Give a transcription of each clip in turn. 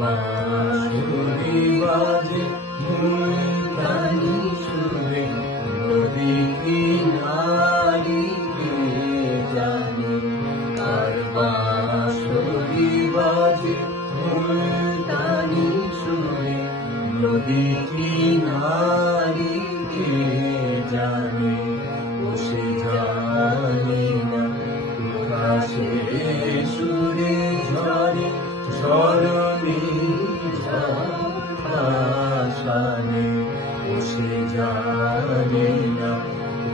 বাঁশরি বাজে মুলতানি সুরে, নদী কিনারি কে জানে। আর বাঁশরি বাজে মুলতানি সুরে, নদী কিনারি কে জানে। বসে জানি না উদাসে সুরে ঝরে, ঝরনি ঝাসানে। বসে জানি না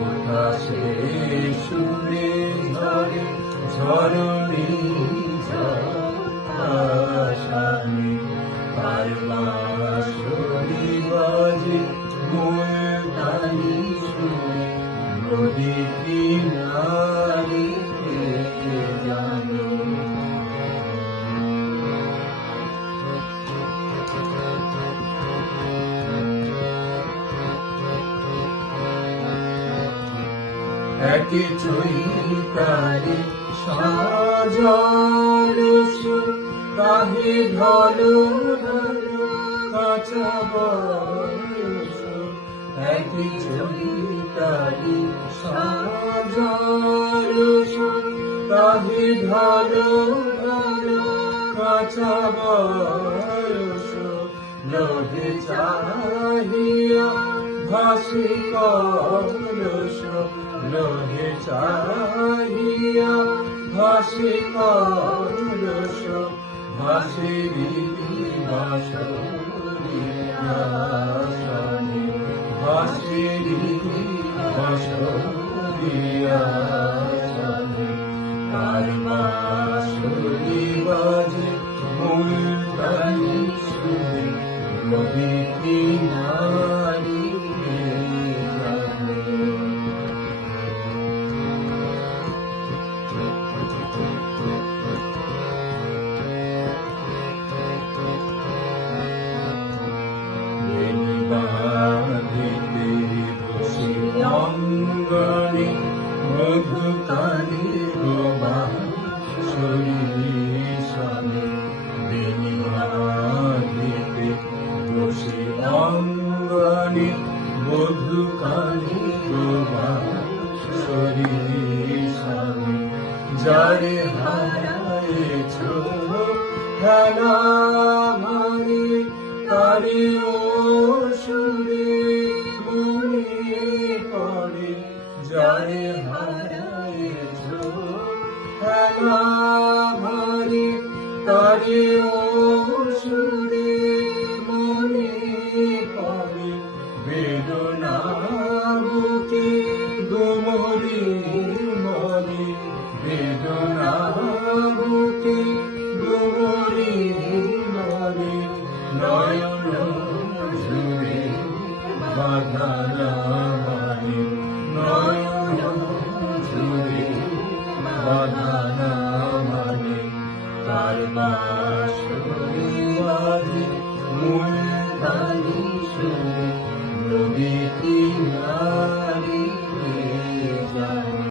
উদাসে সুরে ঝরে, ঝরনি ঝাসানে। আর বাঁশরি বাজে মুলতানি সুরে, নদী কিনারি কে জানে। একে চৈতালি সাজাল সুর, তাহে ঢলো ঢলো কাঁচা বয়স। একে চৈতালি সাজাল সুর, তাহে ঢলো ঢলো কাঁচা বয়স। লোহে চাহিয়া ভাসি কলস, লোহে চাহিয়া ভাসি কলস। ভাসিরি বাঁশরি আসনে, ভাসিরি বাঁশরি আসনে। আর বাঁশরি বাজে মুলতানি সুরে, নদী কিনারি কে জানে। বাঁধিতে বসে অঙ্গনে, মধুকালী গো বাঁশরি সনে। বেনি বাঁধিতে বসে অঙ্গনে, মধুকালী গো বাঁশরি সনে। যারে হারায়েছ হেলা ভারে, তারে ও সুরে মনে পড়ে। যারে হারায়েছ হেলা ভারে, তারে ও সুরে মনে পড়ে। বেদনা বুকে গুমরি মরে, বেদনা বুকে গুমরি মরে। নয়ন জুড়ে বাঁধা মানে, নয়ন জুড়ে বাঁধা মানে। তার বাঁশরি বাজে মুলতানি সুরে, নদী কিনারি কে জানে।